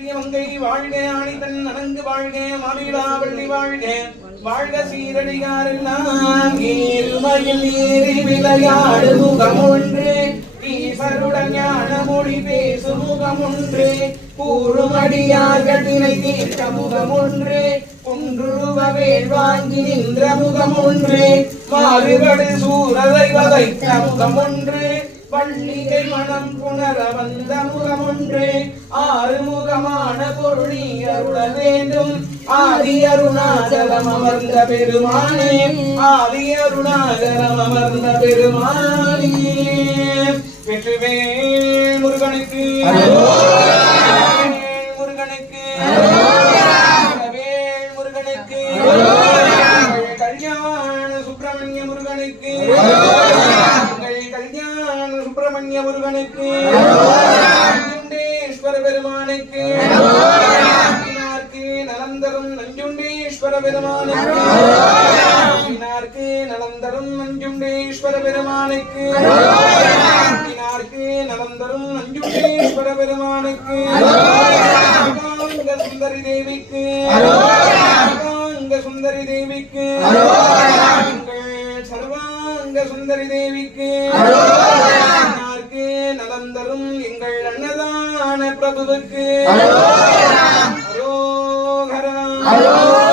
மங்கை வாழ்க ஆணிதன் நனங்கு வாழ்க மாவிடா வள்ளி வாழ்க. வாழ்க சீரடிகாரெல்லாம் இருமையில் ஏறி விளையாடு முகம் ஒன்று ஈசருடன் ஞான மொழி பேசு முகம் ஒன்று கூறும் தினை தீர்த்த முகம் ஒன்று குன்றுருவ வாங்கி நின்ற முகம் ஒன்று மாறுபடு சூரலை வதைத்த முகம் ஒன்று பள்ளிகை மனம் புணர வந்த முகம் ஒன்று ஆறுமுகமான பொருளி அருள வேண்டும். ஆதி அருணாச்சலம் அமர்ந்த பெருமானே ஆதி அருணாச்சலம் அமர்ந்த பெருமானே. வெற்றிவேல் முருகனுக்கு. முருகனுக்கு. முருகனுக்கு. கல்யாண சுப்பிரமணிய முருகனுக்கு எங்கள் கல்யாண சுப்பிரமணிய முருகனுக்கு. ஈஸ்வர பெருமானுக்கு நலம் தரும் நஞ்சுண்டி ஈஸ்வர பெருமானுக்கு நலம் தரும் நஞ்சுண்டி ஈஸ்வர பெருமானுக்கு நலம் தரும் நஞ்சுண்டி ஈஸ்வர பெருமானுக்கு சுந்தரி தேவிக்கு. சிவாங்க சுந்தரி தேவிக்கு சர்வாங்க சுந்தரி தேவிக்கு. 받으듯이 아롱하라 아롱하라